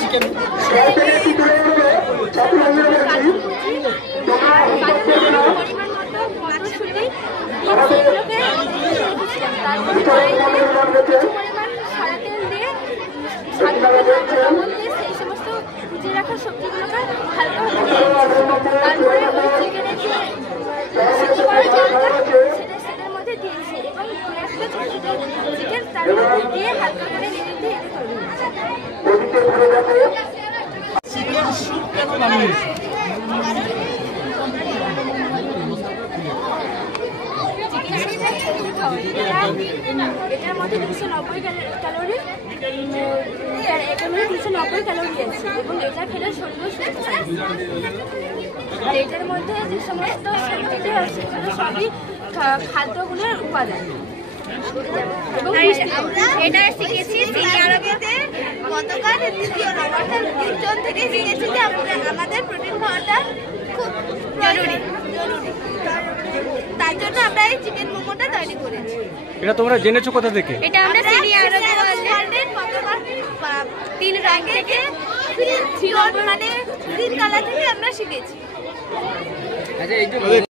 Chicken সেই সমস্ত ভিজিয়ে রাখা সবজিগুলোকে হালকা তারপরে চিকেনের সেটার মধ্যে দিয়েছি এবং একটা ছোট ছোট চিকেন তার মধ্যে দিয়ে হালকা করে নেড়ে দিয়ে চিকেন স্যুপ কেন বানিয়েছি? এটার মধ্যে 290 ক্যালোরি, এটার মধ্যে 290 ক্যালোরি আছে এবং এটা খেলে শরীরও সুস্থ থাকে। আর এটার মধ্যে যে সমস্ত সবজিটা আছে সেগুলো সবই খাদ্যগুলোর উপাদান। আমরা এটা শিখেছি আরবিতে গতকাল দ্বিতীয় অর্থাৎ 3 জন থেকে শিখেছি যে আমাদের প্রোটিন খাওয়াটা খুব জরুরি। তার জন্য আমরা এই চিকেন মোমোটা তৈরি করেছি। এটা তোমরা জেনেছো কোথা থেকে? এটা আমরা সিরি আরবি ওয়ার্ল্ডের গতকাল 3 র‍্যাঙ্ক থেকে 3 মানে 3 কালার থেকে আমরা শিখেছি। আচ্ছা